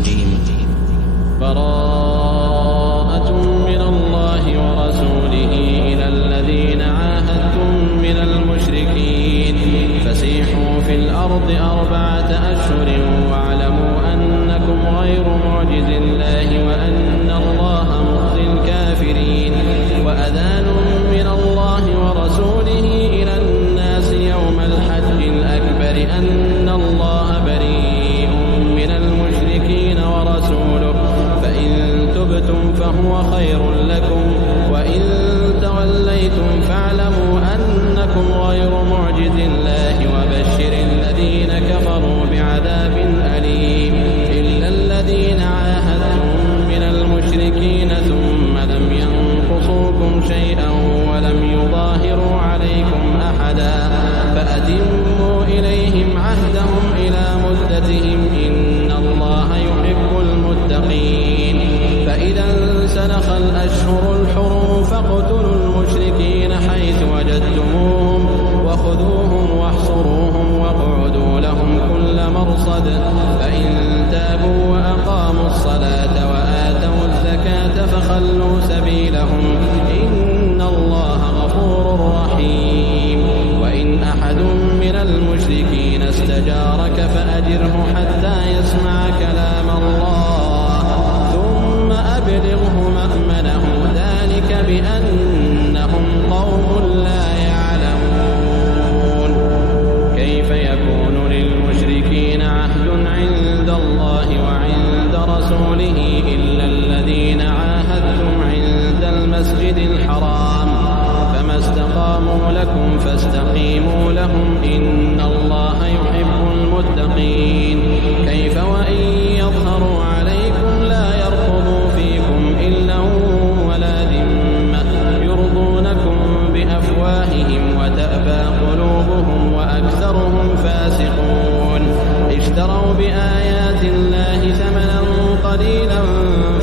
الرجيم. براءة من الله ورسوله إلى الذين عاهدتم من المشركين فسيحوا في الأرض 4 أشهر واعلموا أنكم غير معجز الله وأن الله مخزي الكافرين. وأذان من الله ورسوله إلى الناس يوم الحج الأكبر أن الله بريء من المشركين ورسوله فإن تبتم فهو خير لكم وإن توليتم فاعلموا أنكم غير معجز الله وبشر الذين كفروا بعذاب أليم. إلا الذين عاهدتم من المشركين ثم لم ينقصوكم شيئا ولم يظاهروا عليكم أحدا فأتموا إليهم عهدهم إلى مدتهم إن الله يحب المتقين. فإذا انسلخ الأشهر الحرم فاقتلوا المشركين حيث وجدتموهم وخذوهم واحصروهم واقعدوا لهم كل مرصد فإن تابوا وأقاموا الصلاة وآتوا الزكاة فخلوا سبيلهم إن الله غفور رحيم. وإن أحد من المشركين استجارك فأجره حتى يسمع كلام الله ثم أبلغه مأمنه ذلك بأنهم قوم لا يعلمون. كيف يكون للمشركين عهد عند الله وعند رسوله إلا الذين عاهدتم عند المسجد الحرام فما استقاموا لكم فاستقيموا لهم إن الله يحب المتقين. كيف وإن يظهروا عليكم لا يرقبوا فيكم إلا ولا ذمة يرضونكم بأفواههم وتأبى قلوبهم وأكثرهم فاسقون. اشتروا بآيات الله ثمنا قليلا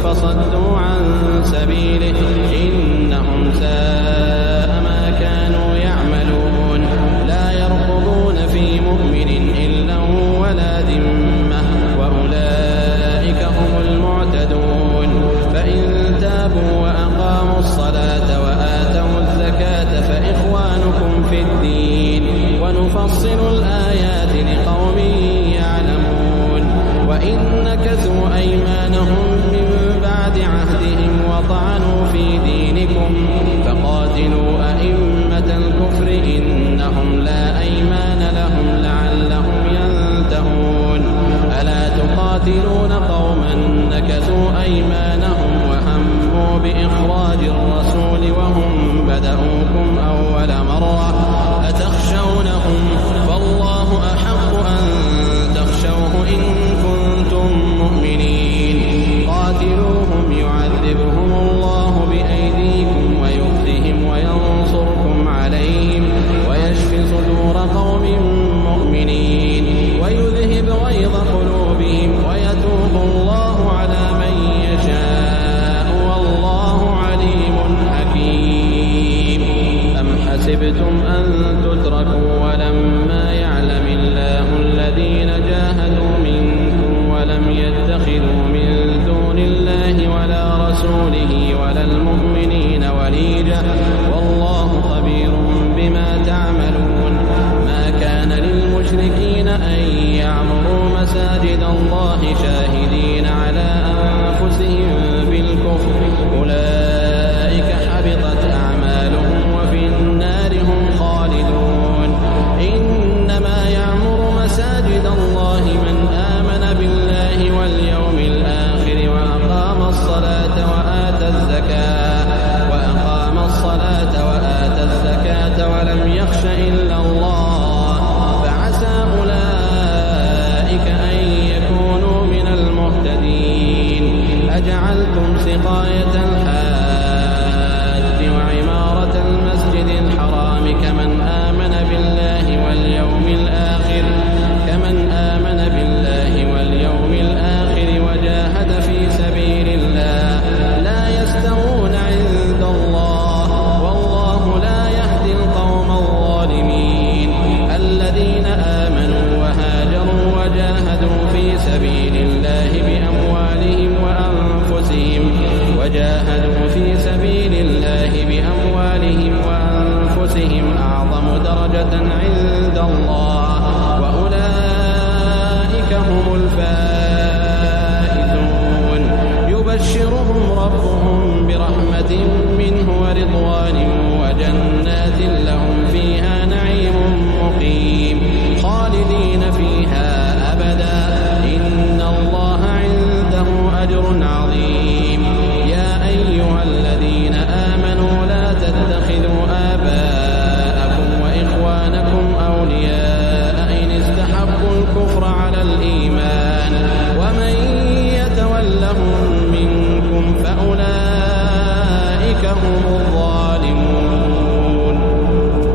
فصدوا عن سبيله إنهم ساء ما كانوا يعملون. لا يرقبون في مؤمن إلا ولا ذمة وأولئك هم المعتدون. فإن تابوا وأقاموا الصلاة وآتوا الزكاة فإخوانكم في الدين ونفصل الآيات لقوم يعلمون. وإن نكثوا أيمانهم من بعد عهدهم وطعنوا في دينكم فقاتلوا أئمة الكفر إنهم لا أيمان لهم لعلهم ينتهون. ألا تقاتلون قوما نكثوا أيمانهم وهموا بإخراج الرسول وهم بدأوكم أول مرة أتخشونهم فالله أحق أن تخشوه إن كنتم مؤمنين. قاتلوهم يعذبهم الله بأيديكم ويخزهم وينصركم عليهم ويشف صدور قوم مؤمنين ويذهب غيظ قلوبهم ويتوب الله على من يشاء والله عليم حكيم. أم حسبتم أن تتركوا ولما يعلم الله الذين جاهدوا منكم ولم يتخذوا من دون الله ولا رسوله ولا المؤمنين وليجة والله خبير بما تعملون. ما كان للمشركين أن يعمروا مساجد الله شاهدين على أنفسهم بالكفر أولئك حبطت أعمالهم وفي النار هم خالدون. إنما يعمر مساجد الله من آمن بالله واليوم الآخر وأقام الصلاة وآتى الزكاة ولم يخش إلا الله فعسى أولئك أن يكونوا من المهتدين. أجعلتم سقاية الحاج وعمارة المسجد الحرام كمن آمن بالله واليوم الآخر وجاهد في سبيل الله لا يستوون عند الله والله لا يهدي القوم الظالمين. الذين آمنوا وهاجروا وجاهدوا في سبيل الله بأموالهم وجاهدوا في سبيل الله بأموالهم وأنفسهم أعظم درجة عند الله وأولئك هم الفائزون يبشرهم ربهم برحمة منه ورضوان وجنات لهم فيها نعيم مقيم خالدين فيها أبدا إن الله عنده أجر عظيم يا أيها الذين آمنوا لا تتخذوا آباءكم وإخوانكم أولياء إن استحبوا الكفر على الإيمان ومن يتولهم منكم فأولئك هم الظالمون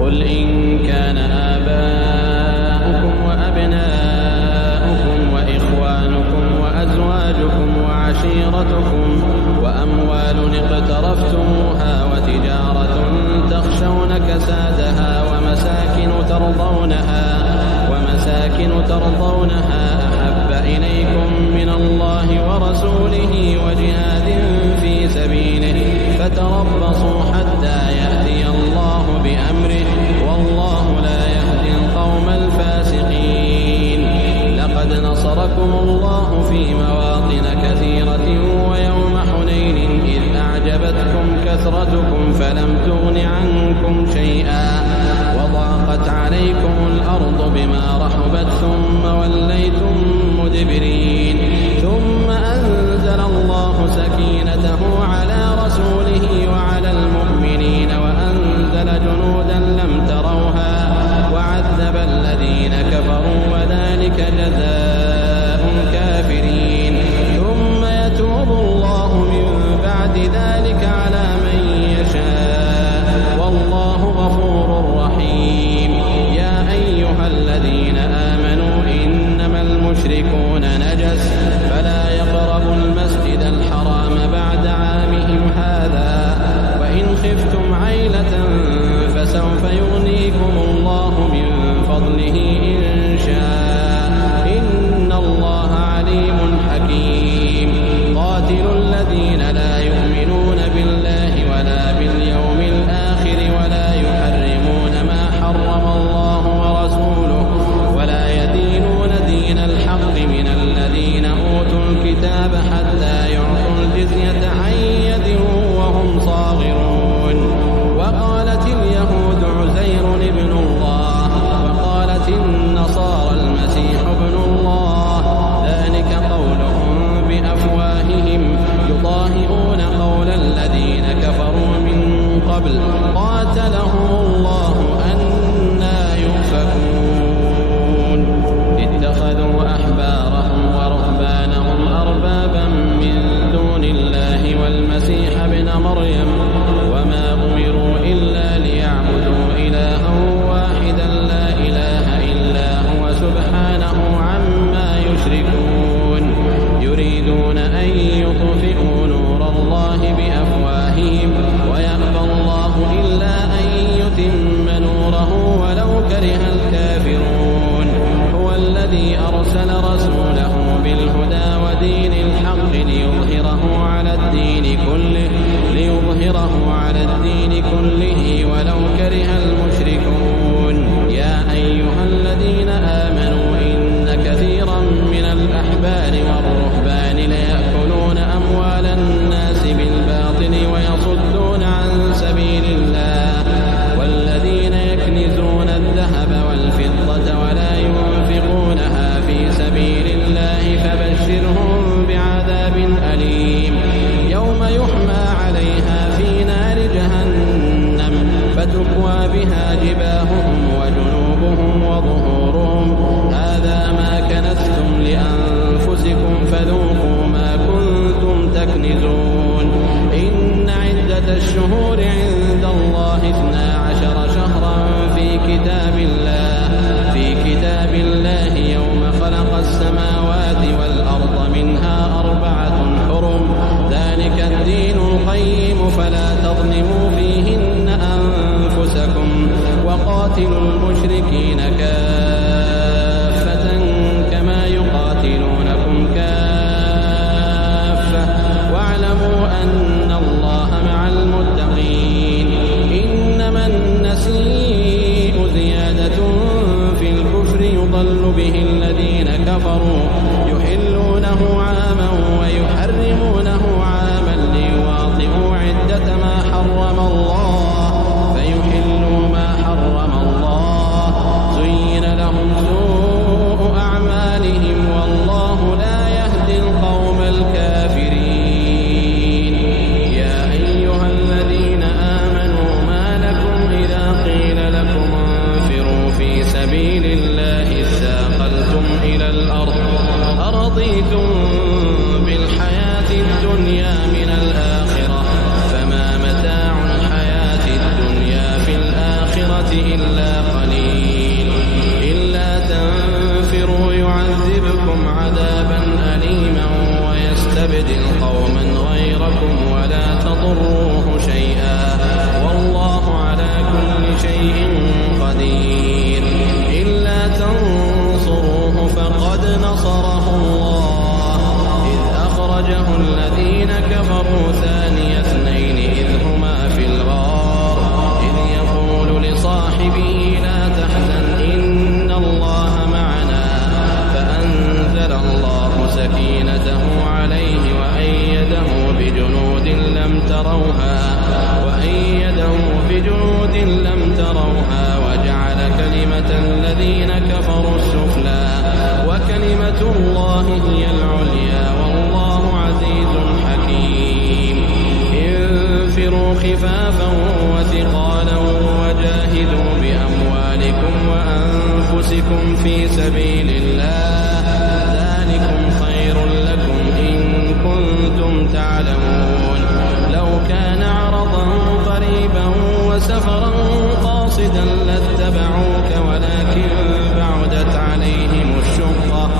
قل إن كان آباؤكم وأبناؤكم وإخوانكم وأزواجكم وعشيرتكم وأموال اقترفتموها وتجارة تخشون كسادها ومساكن ترضونها أحب إليكم من الله ورسوله وجهاد في سبيله فتربصوا حتى يأتي الله بأمره والله لا يهدي القوم الفاسقين لقد نصركم الله في مواطن كثيرة ويوم حنين إذ أعجبتكم كثرتكم فلم تغن عنكم شيئا وضاقت عليكم الأرض بما رحبت ثم وليتم مدبرين ثم أنزل الله سكينته على رسوله وعلى المؤمنين وأنزل جنودا لم تروها وعذب الذين كفروا وذلك جزاء الكافرين ثم يتوب الله من بعد ذلك على من يشاء والله غفور رحيم يا أيها الذين آمنوا إنما المشركون نجس فلا يقربوا المسجد الحرام بعد عامهم هذا وإن خفتم عيلة فسوف يغنيكم الله من فضله إن شاء إن الله عليم حكيم قاتلوا الذين لا يؤمنون بالله ولا باليوم الآخر ولا يحرمون ما حرم الله ورسوله ولا يدينون دين الحق من الذين أوتوا الكتاب حتى يعطوا الجزية عن يد وهم صاغرون وقالت اليهود عزير ابن الله وقالت النصارى المسيح ابن الله ذلك قولهم بأفواههم يضاهئون قول الذين كفروا من قبل قاتلهم الله أنى يؤفكون اتخذوا أحبارهم ورهبانهم أربابا من دون الله والمسيح ابن مريم وما أمروا إلا ليعبدوا إلها واحدا لا إله إلا هو سبحانه عما يشركون يريدون أن يطفئوا نور الله بأفواههم ويأبى الله إلا أن يتم نوره ولو كره الكافرون هو الذي أرسل رسوله بالهدى ودين الحق ليظهره على الدين كله ولو كره المشركون يا أيها الذين آمنوا إن كثيرا من الأحبار والرهبان ليأكلون أموال الناس بالباطل ويصدون عن سبيل الله والذين يكنزون الذهب والفضة ولا ينفقونها في سبيل الله فبشرهم بعذاب أليم يوم يحمى عليها في نار جهنم فتكوى بها جباههم وجنوبهم وظهورهم هذا ما كنزتم لأنفسكم فذوقوا ما كنتم تكنزون إن عدة الشهور عند الله 12 شهرا في كتاب الله يوم خلق السماوات والأرض منها 4 حرم ذلك الدين القيم فلا تظلموا فيهن أنفسكم وقاتلوا المشركين كافة كما يقاتلونكم كافة واعلموا أن إلا قليل إلا تنفروا يعذبكم عذابا أليما ويستبدل قوما غيركم ولا تضروه شيئا والله على كل شيء قدير إلا تنصروه فقد نصره الله إذ أخرجه الذين كفروا ثاني اثنين إذ هما في الغار إذ يقول لصاحبه لا تحزن إن الله معنا فأنزل الله سكينته عليه وأيده بجنود لم تروها وجعل كلمة الذين كفروا السفلى وكلمة الله هي العليا والله عزيز حكيم انفروا خفافا وثقالا وجاهدوا بأموالكم وأنفسكم في سبيل الله ذلكم خير لكم إن كنتم تعلمون لو كان عرضا قريبا وسفرا قاصدا لاتبعوك ولكن بعدت عليهم الشقة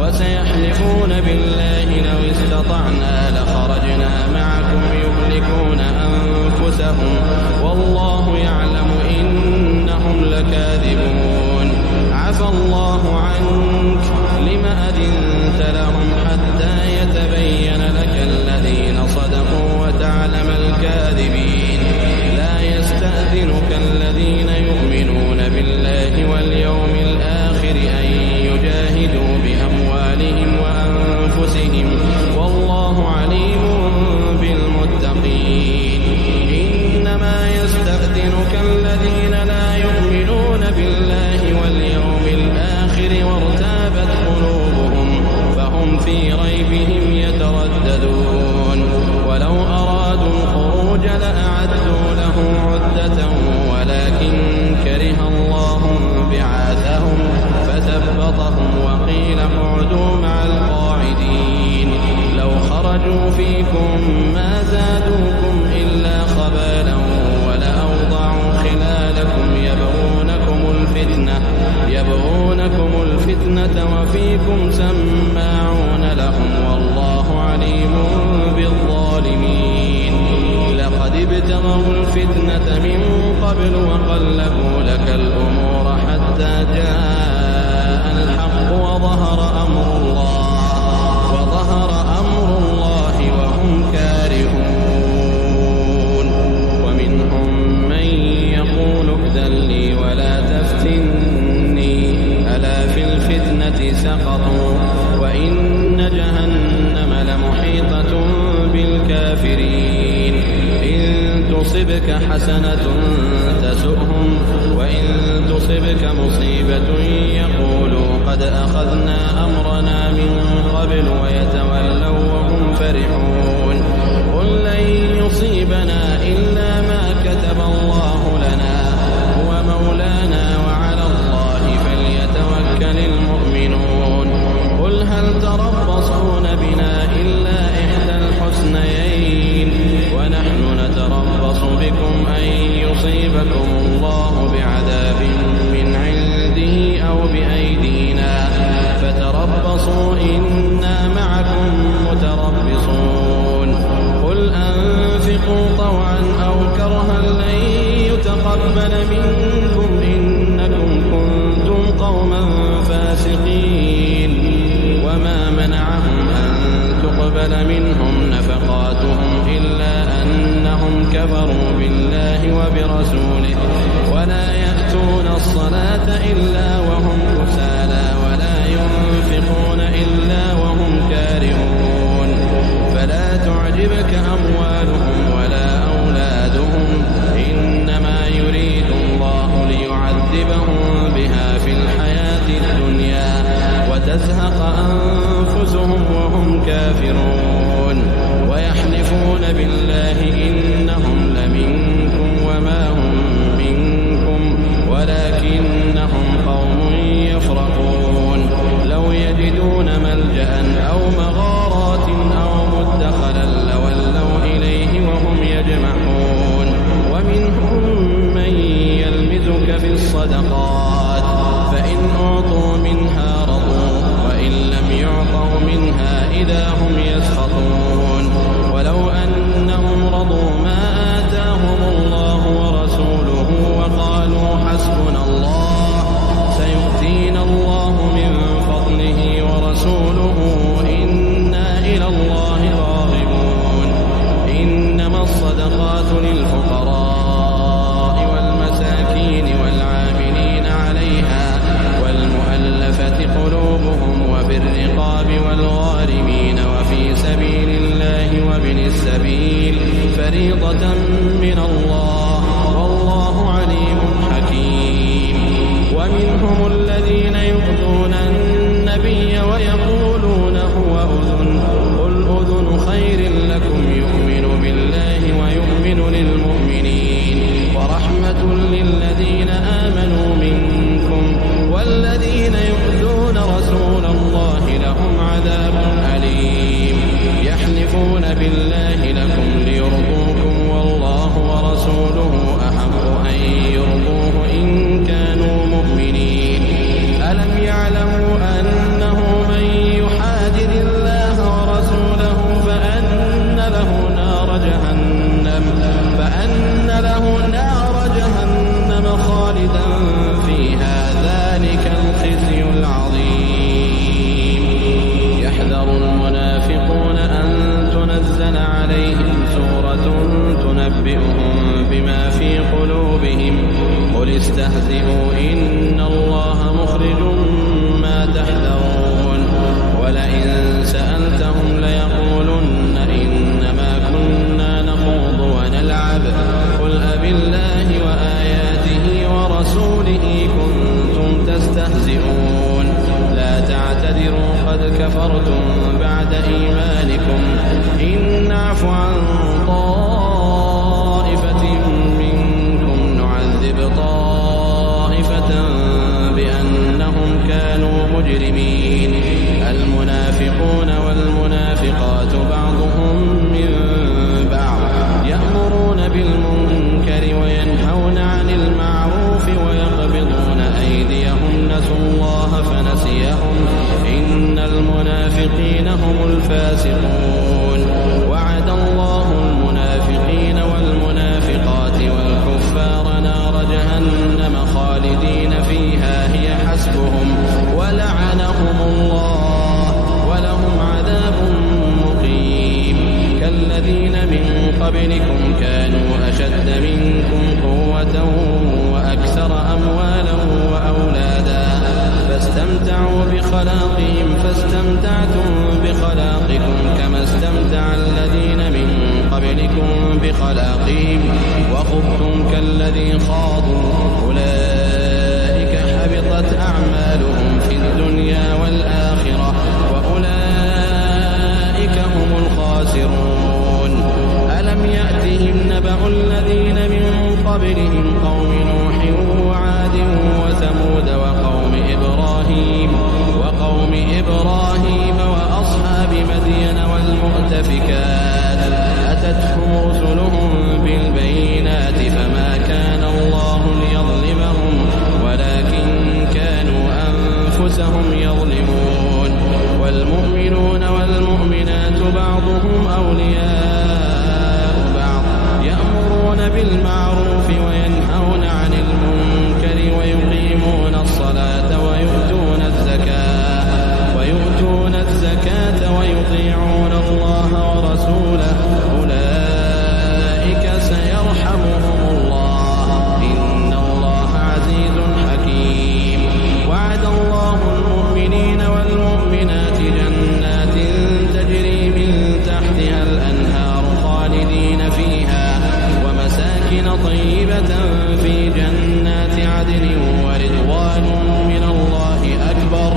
وسيحلفون بالله لو استطعنا لخرجنا معكم يهلكون أنفسهم والله يعلم إنهم لكاذبون عفى الله عنك لم أذنت لهم حتى يتبين لك الذين صدقوا وتعلم الكاذبين لا يستأذنك الذين يؤمنون بالله واليوم الآخر أن يجاهدوا بأموالهم وأنفسهم والله عليم بالمتقين إنما يستأذنك الذين لا يؤمنون بالله واليوم الآخر وارتابت قلوبهم فهم في ريبهم يترددون ولو أرادوا الخروج لأعدوا له عدة ولكن كره الله بعاثهم فثبطهم وقيل اقعدوا مع القاعدين لو خرجوا فيكم ما زادوكم إلا خبالا ولأوضعوا خلالكم يبغونكم الفتنة وفيكم سماعون لهم والله عليم بالظالمين لقد ابتغوا الفتنة من قبل وقلبوا لك الأمور حتى جاء الحق وظهر أمر الله وهم كارهون ومنهم من يقول ائذن لي ولا تفتني ألا في الفتنة سقطوا وإن جهنم لمحيطة بالكافرين إن تصبك حسنة تسؤهم وإن تصبك مصيبة يقولوا قد أخذنا أمرنا من قبل ويتولوا وهم فرحون قل لن يصيبنا إلا ما كتب الله لنا هو مولانا وعلى الله فليتوكل المؤمنون قل هل تربصون بنا إلا إحدى الحسنيين ونحن نتربص بكم أن يصيبكم الله بعذاب من عنده أو بأيدينا فتربصوا إنا معكم متربصون قل أنفقوا طوعا أو كرها لن يتقبل منكم إنكم كنتم قوما فاسقين وما منعهم أن تقبل منهم نفقاتهم إلا أنهم كفروا بالله وبرسوله ولا يأتون الصلاة إلا وهم كسالى ولا ينفقون إلا وهم كارهون فلا تعجبك أموالهم ولا أولادهم إنما يريد الله ليعذبهم بها في الحياة الدنيا وتزهق أنفسهم وهم كافرون ويحلفون بالله إنهم لمنكم وما هم منكم ولكنهم قوم يفرقون لو يجدون ملجأ أو مغارات أو مدخلا لولوا إليه وهم يجمحون ومنهم من يلمزك تلك في الصدقات، فإن أعطوا منها رضوا وإن لم يعطوا منها إذا هم يسخطون. ولو أنهم رضوا ما آتاهم الله ورسوله وقالوا حسبنا الله سيؤتينا الله من فضله ورسوله إنا إلى الله راغبون. إنما الصدقات للفقراء والمساكين والعاملين عليها والمؤلفة قلوبهم وفي الرقاب والغارمين وفي سبيل الله وابن السبيل فريضة من الله والله عليم حكيم. ومنهم الذين يؤذون النبي ويقولون هو أذن قل أذن خير لكم يؤمن بالله ويؤمن للمؤمنين ورحمة للذين آمنوا منكم والذين يؤذون رسول الله لهم عذاب أليم. يحلفون بالله لكم ليرضوكم والله ورسوله أحق أن يرضوه إن كانوا مؤمنين. ألم يعلموا أنه من يحادد الله ورسوله فأن له نار جهنم خالدا فيها ذلك الخزي العظيم. يحذر المنافقون أن تنزل عليهم سورة تنبئهم بما في قلوبهم قل استهزئوا إن الله مخرج ما تحذرون. ولئن سألتهم ليقولن إنما كنا نخوض ونلعب قل أبالله وآياته ورسوله كنتم تستهزئون. لا تعتذروا قد كفرتم بعد إيمانكم إن نعف عن طائفة منكم نعذب طائفة بأنهم كانوا مجرمين. المنافقون والمنافقات بعضهم من بعض يأمرون بالمنكر وينهون عن المعروف ويقبضون أيديهم نسوا الله فنسيهم إن المنافقين هم الفاسقون. وعد الله المنافقين والمنافقات والكفار نار جهنم خالدين فيها هي حسبهم ولعنهم الله ولهم عذاب مقيم. كالذين من قبلكم كانوا أشد منكم قوة وأكثر أموالا وأولادا فاستمتعوا بخلاقهم فاستمتعتم بخلاقكم كما استمتع الذين من قبلكم بخلاقهم وخضتم كالذي خاضوا أولئك حبطت أعمالهم في الدنيا والآخرة وأولئك هم الخاسرون. ألم يأتهم نبأ الذين من قبلهم قوم نوح وعاد وثمود وقوم إبراهيم وأصحاب مدين والمؤتفكات أتتهم رسلهم بالبينات فما كان الله ليظلمهم ولكن كانوا أنفسهم يظلمون. والمؤمنون والمؤمنات بعضهم أولياء بعض يأمرون بالمعروف وينهون عن المنكر ويقيمون الصلاة ويؤتون الزكاة ويطيعون الله ورسوله أولئك سيرحمهم الله إن الله عزيز حكيم. وعد الله المؤمنين والمؤمنات جنات تجري من تحتها الأنهار خالدين فيها ومساكن طيبة في جنات عدن ورضوان من الله أكبر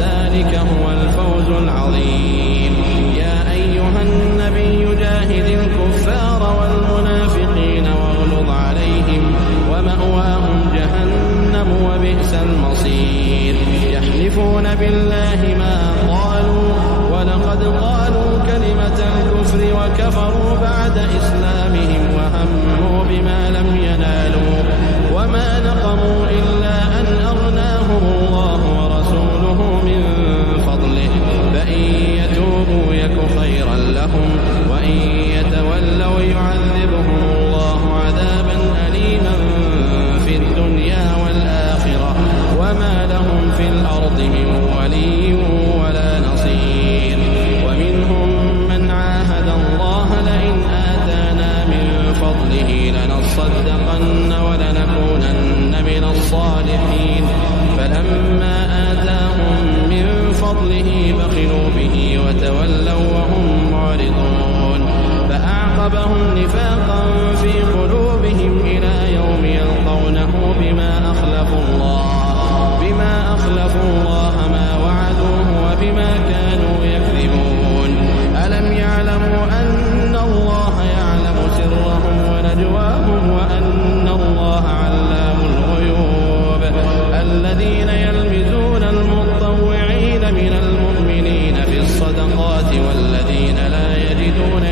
ذلك هو الفوز العظيم. يا أيها النبي جاهد الكفار والمنافقين واغلظ عليهم ومأواهم جهنم وبئس المصير. يحلفون بالله ما قالوا ولقد قالوا كلمة الكفر وكفروا بعد إسلامهم وهموا بما لم ينالوا وما نقموا إلا أن أغناهم الله ورسوله من فضله فإن يتوبوا يك خيرا لهم وإن يتولوا يعذبهم الله عذابا أليما في الدنيا والآخرة وما لهم في الأرض من ولي ولا نصير. ومنهم من عاهد الله لئن آتانا من فضله لنصدقن ولنكونن من الصالحين فلما آتاهم من فضله بخلوا به وتولوا وهم معرضون فأعقبهم نفاقا في قلوبهم إلى يوم يلقونه بما أخلفوا الله ما وعدوه وبما كانوا يكذبون. ألم يعلموا أن الله يعلم سرهم ونجواهم وأن الله علام الغيوب. الذين يلمزون المطوعين من المؤمنين في الصدقات والذين لا يجدون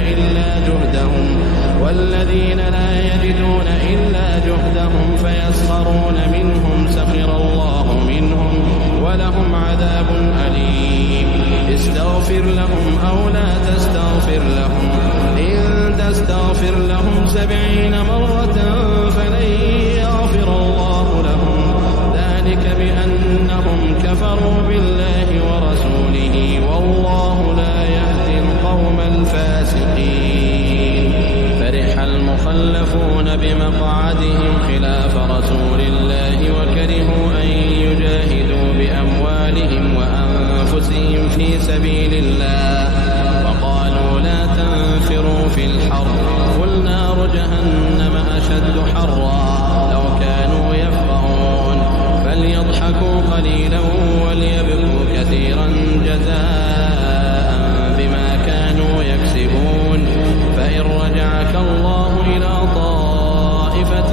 إلا جهدهم فيسخرون منهم سخر الله منهم ولهم عذاب أليم. استغفر لهم أو لا تستغفر لهم إن تستغفر لهم 70 مرة فلن يغفر الله لهم ذلك بأنهم كفروا بالله ورسوله والله لا يهدي القوم الفاسقين. فرح المخلفون بمقعدهم خلاف رسول الله وكرهوا أن يجاهدوا بأموالهم وأنفسهم في سبيل الله وقالوا لا تنفروا في الحر قل نار جهنم أشد حرا لو كانوا يفقهون فليضحكوا قليلا وليبكوا كثيرا جزاء بما كانوا يكسبون. فإن رجعك الله إلى طائفة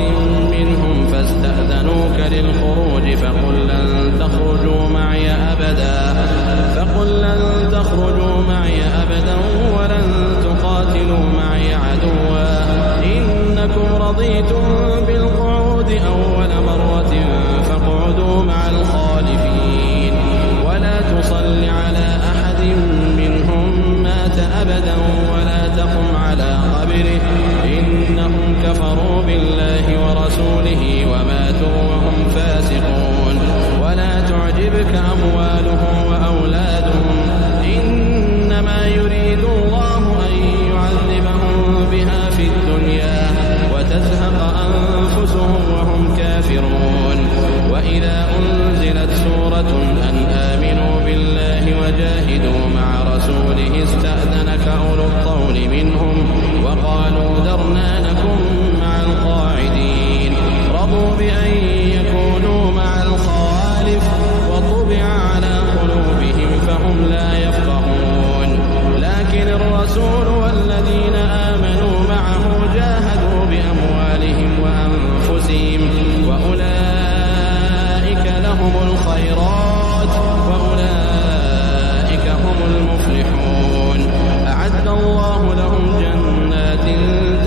منهم فاستأذنوك للخروج فقل لن تخرجوا معي أبدا ولن تقاتلوا معي عدوا إنكم رضيتم بالقعود أول مرة فاقعدوا مع الخالفين ولا تصل على أحد منهم مات أبدا ولا تقم على قبره إنهم كفروا بالله ورسوله وماتوا وهم فاسقون. ولا تعجبك أموالهم وأولادهم إنما يريد الله أن يعذبهم بها في الدنيا وتزهق أنفسهم وهم كافرون. وإذا أنزلت سورة أن آمنوا بالله وجاهدوا مع رسوله استأذنك أولو الطول منهم وقالوا ذرنا نكن مع القاعدين رضوا بأن يكونوا مع الخوالف وطبع على قلوبهم فهم لا يفقهون. لكن الرسول والذين آمنوا معه جاهدوا بأموالهم وأنفسهم وأولئك لهم الخيرات وأولئك هم المفلحون. أعد الله لهم جنات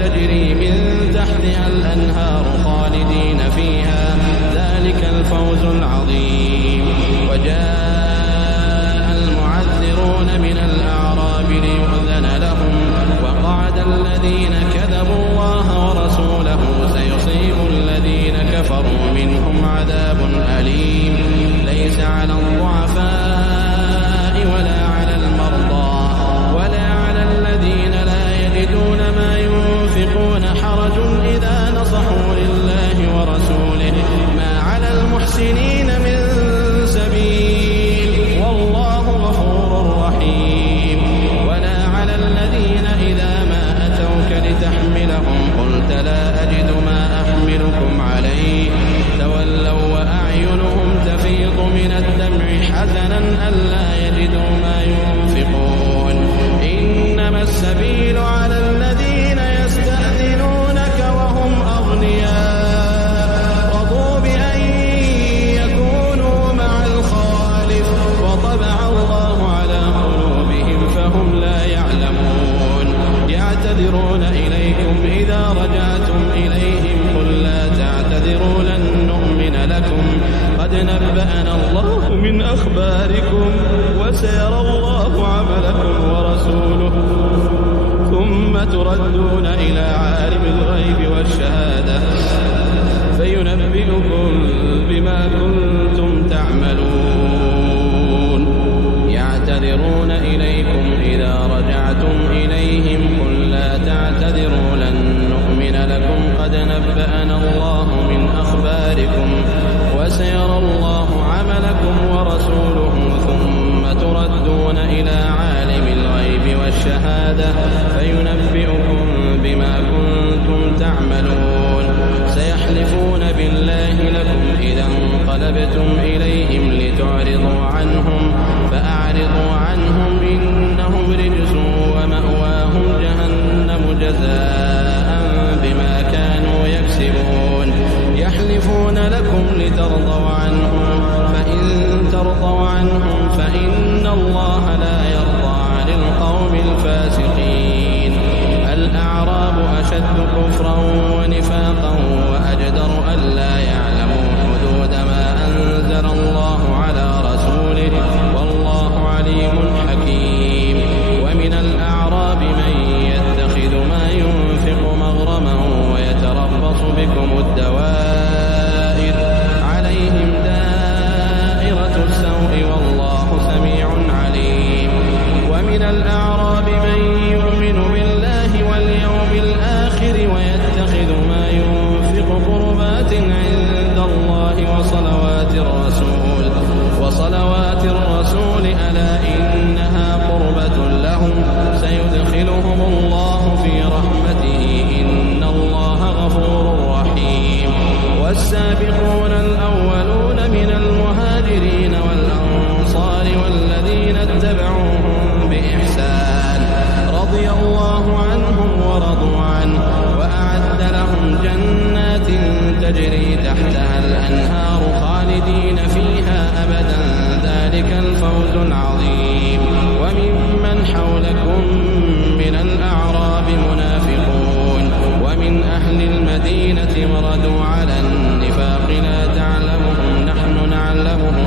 تجري من تحتها الأنهار خالدين فيها ذلك الفوز العظيم. وجاء المعذرون من الأعراب ليؤذن لهم وقعد الذين كذبوا الله ورسوله سيصيب الذين كفروا منهم عذاب أليم. ليس على الضعفاء ولا على المرضى ولا على الذين لا يجدون ما ينفقون حرج إذا نصحوا لله ورسوله ما على المحسنين من سبيل والله غفور رحيم. ولا على الذين إذا ما أتوك لتحملهم قلت لا أجد ما أحملكم عليه تولوا وأعينهم تفيض من الدمع حزنا ألا يجدوا ما ينفقون. إنما السبيل على الذين يستأذنونك وهم أغنياء رضوا بأن يكونوا مع الخالف وطبع الله على قلوبهم فهم لا يعلمون. يعتذرون إليكم إذا رجعتم إليهم قل لا تعتذروا لن لكم قد نبأنا الله من أخباركم وسيرى الله عملكم ورسوله ثم تردون إلى عالم الغيب والشهادة فينبئكم بما كنتم تعملون يعتذرون إليكم إذا رجعتم إليهم قل لا تعتذروا لن نؤمن لكم قد نبأنا الله من أخباركم وسيرى الله عملكم ورسوله ثم تردون إلى عالم الغيب والشهادة فينبئكم بما كنتم تعملون سيحلفون بالله لكم إذا انقلبتم إليهم لتعرضوا عنهم فأعرضوا عنهم إنهم رجس ومأواهم جهنم جزاء بما كانوا يكسبون يحلفون لكم لترضوا عنهم فإن ترضوا عنهم فإن الله لا يرضى عن القوم الفاسقين الأعراب أشد كفرا ونفاقا وأجدر ألا يعلموا حدود ما أنزل الله على رسوله والله عليم حكيم ومن الأعراب من يتخذ ما ينفق مغرما ويتربص بكم الدوائر عليهم دائرة السوء والله سميع عليم ومن الأعراب من يؤمن بالله واليوم الآخر ويتخذ ما ينفق قربات عند الله وصلوات الرسول ألا إنها قربة لهم سيدخلهم الله في رحمته إن الله غفور رحيم والسابقون الأولون من المهاجرين والأنصار والذين اتبعوهم بإحسان رضي الله عنهم ورضوا عنه وأعد لهم جنات تجري تحتها الأنهار خالدين فيها أبدا ذلك الفوز العظيم وممن حولكم من الأعراب منافقون ومن أهل المدينة مردوا على النفاق لا تعلمهم نحن نعلمهم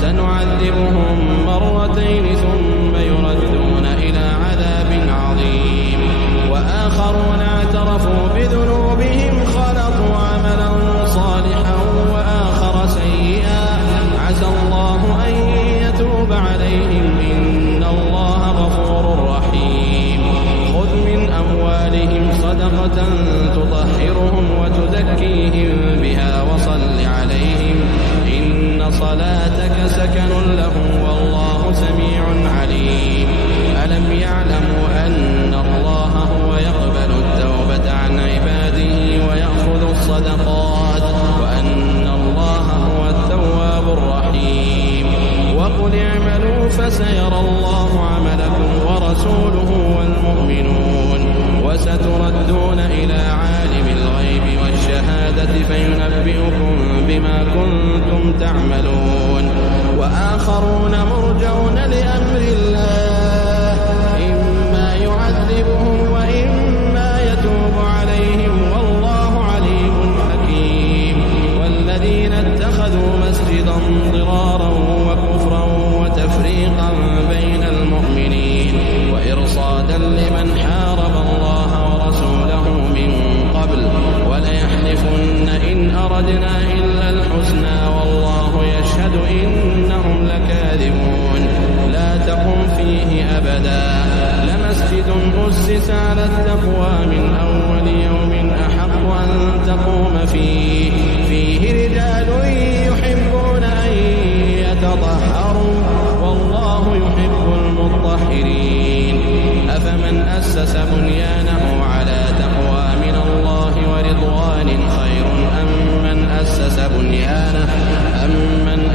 سنعذبهم مرتين ثم يردون إلى عذاب عظيم وآخرون اعترفوا بذنوبهم خلقوا عملا صالحا وآخر سيئا عسى الله أن يتوب عليهم إن الله غفور رحيم خذ من أموالهم صدقة تطهرهم وتزكيهم بها وصل عليهم إن صلاتك سكن لهم والله سميع عليم ألم يعلموا أن الله هو يقبل التوبة عن عباده ويأخذ الصدقات وأن الله هو التواب الرحيم وقل اعملوا فسيرى الله عملكم ورسوله والمؤمنون وستردون إلى عالم الغيب والشهادة فينبئكم بما كنتم تعملون وآخرون مرجون لأمر الله إما يعذبهم وإما يتوب عليهم والله عليم حكيم والذين اتخذوا مسجدا ضرارا وكفرا وتفريقا بين المؤمنين وإرصادا لمن حارب الله ورسوله من قبل وليحلفن إن أردنا إلا الحسنى والله يشهد إنهم لكاذبون لا تقم فيه أبدا لمسجد أسس على التقوى من أول يوم أحق أن تقوم فيه رجال يحبون أن يتطهروا والله يحب المطهرين أفمن أسس بنيانه على تقوى من الله ورضوان خير أم من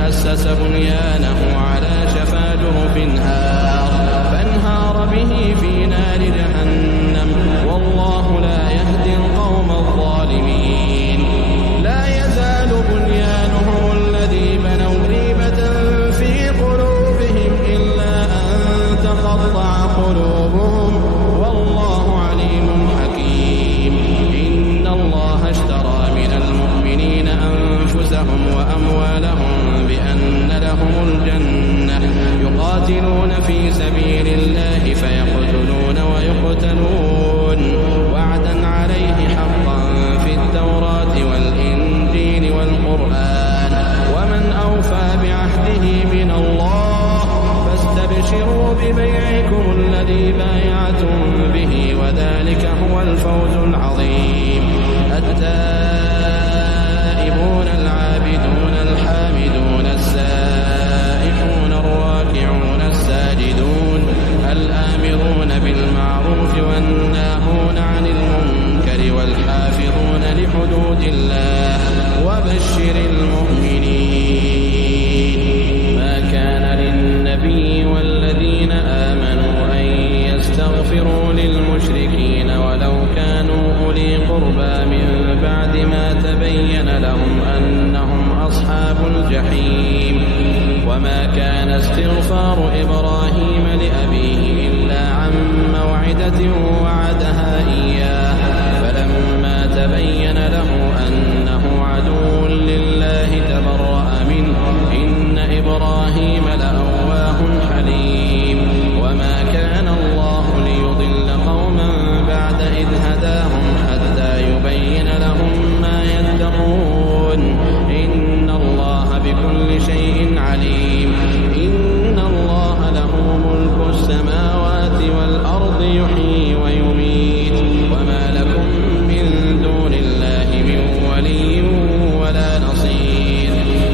أسس بنيانه على شفا جرف فانهار به في نار جهنم والله لا يهدي القوم الظالمين لا يزال بنيانهم الذي بنوا ريبة في قلوبهم إلا أن تقطع قلوبهم والله عليم حكيم إن الله اشترى من المؤمنين أنفسهم وأموالهم في سبيل الله فيقتلون ويقتلون وعدا عليه حقا في التوراة والإنجيل والقرآن ومن أوفى بعهده من الله فاستبشروا ببيعكم الذي بايعتم به وذلك هو الفوز العظيم. التائبون العابدون الحامدون السائحون الراكعون الساجدون الآمرون بالمعروف والناهون عن المنكر والحافظون لحدود الله وبشر المؤمنين. ما كان للنبي والذين آمنوا أن يستغفروا للمشركين ولو كانوا أولي قربى من بعد ما تبين لهم أنهم أصحاب الجحيم. وما كان استغفار إبراهيم لأبيه إلا عن موعدة وعدها إياه فلما تبين له أنه عدو لله تبرأ منه إن إبراهيم لأواه حليم. وما كان الله ليضل قوما بعد إذ هداهم حتى يبين لهم ما يتقون إن الله بكل شيء عليم. إن الله له ملك السماوات والأرض يحيي ويميت وما لكم من دون الله من ولي ولا نصير.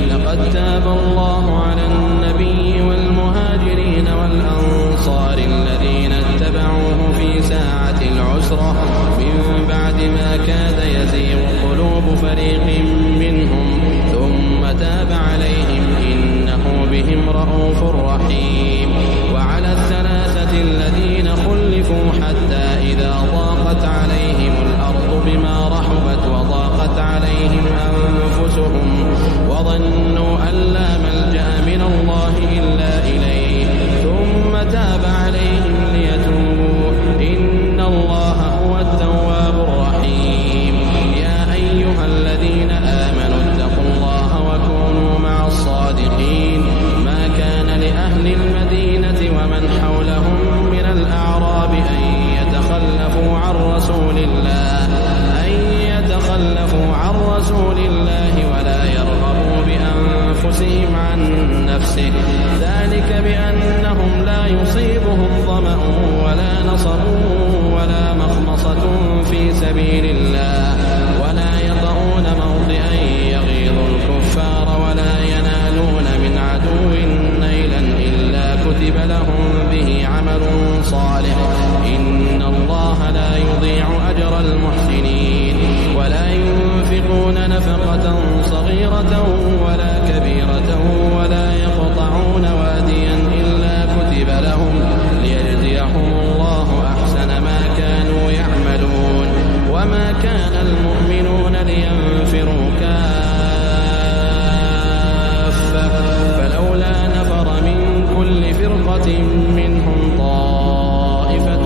لقد تاب الله على النبي والمهاجرين والأنصار الذين اتبعوه في ساعة العسرة من بعد ما كاد يزيغ قلوب فريق منهم ثم تاب عليهم إنه بهم رءوف رحيم. وعلى الثلاثة الذين خلفوا حتى إذا ضاقت عليهم الأرض بما رحبت وضاقت عليهم أنفسهم وظنوا أن لا ملجأ من الله إلا إليه ثم تاب عليهم ليتوبوا إن الله هو التواب الرحيم. يا أيها الذين آمنوا اتقوا الله وكونوا مع الصادقين. ما كان لأهل المدينة ومن حولهم من الأعراب أن يتخلفوا عن رسول الله ولا يرغبوا بأنفسهم عن نفسه ذلك بأنهم لا يصيبهم ظمأ ولا نصب ولا مخمصة في سبيل الله ولا يطؤون موطئا يغيظ الكفار ولا ينالون من عدو نيلا إلا كتب لهم به عمل صالح إن الله لا يضيع أجر المحسنين. ولا ينفقون نفقة صغيرة ولا كبيرة ولا يقطعون واديا إلا كتب لهم ليجزيهم الله أحسن ما كانوا يعملون. وما كان المؤمنون لينفروا كافة فلولا نفر من كل فرقة منهم طائفة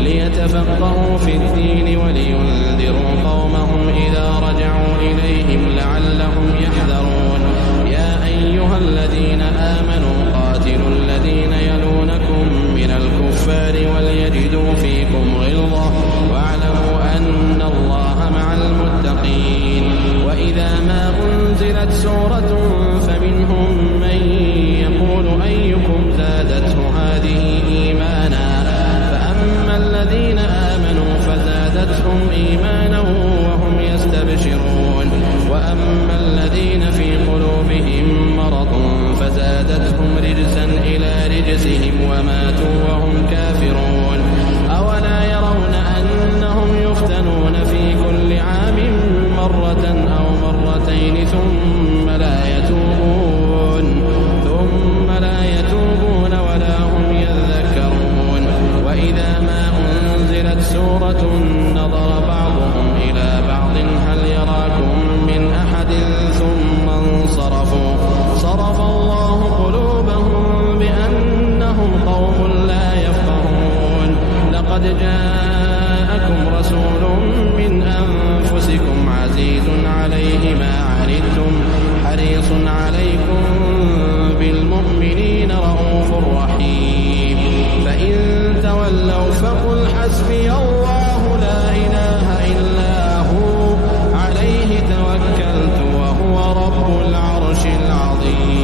ليتفقهوا في الدين ولينذروا قومهم إذا رجعوا إليهم لعلهم يحذرون. يا أيها الذين آمنوا قاتلوا الذين يلونكم من الكفار وليجدوا فيكم غلظة واعلموا أن الله مع المتقين. وإذا ما أنزلت سورة فمنهم من يقول أيكم زادته هذه إيمانا فأما الذين آمنوا فزادتهم إيمانا وهم يستبشرون وأما الذين في قلوبهم مرض فزادتهم رجسا إلى رجسهم وماتوا وهم كافرون. أولا يرون أنهم يفتنون في كل عام مرة أو مرتين ثم لا يتوبون ولا هم يذكرون. وإذا ما أنزلت سورة نظر بعضهم إلى بعض هل يراكم من أحد ثم انصرفوا صرف الله قلوبهم بأنهم قوم لا يفقهون. لقد جاءكم رسول من أنفسكم عزيز عليه ما عنتم حريص عليكم بالمؤمنين الصالحين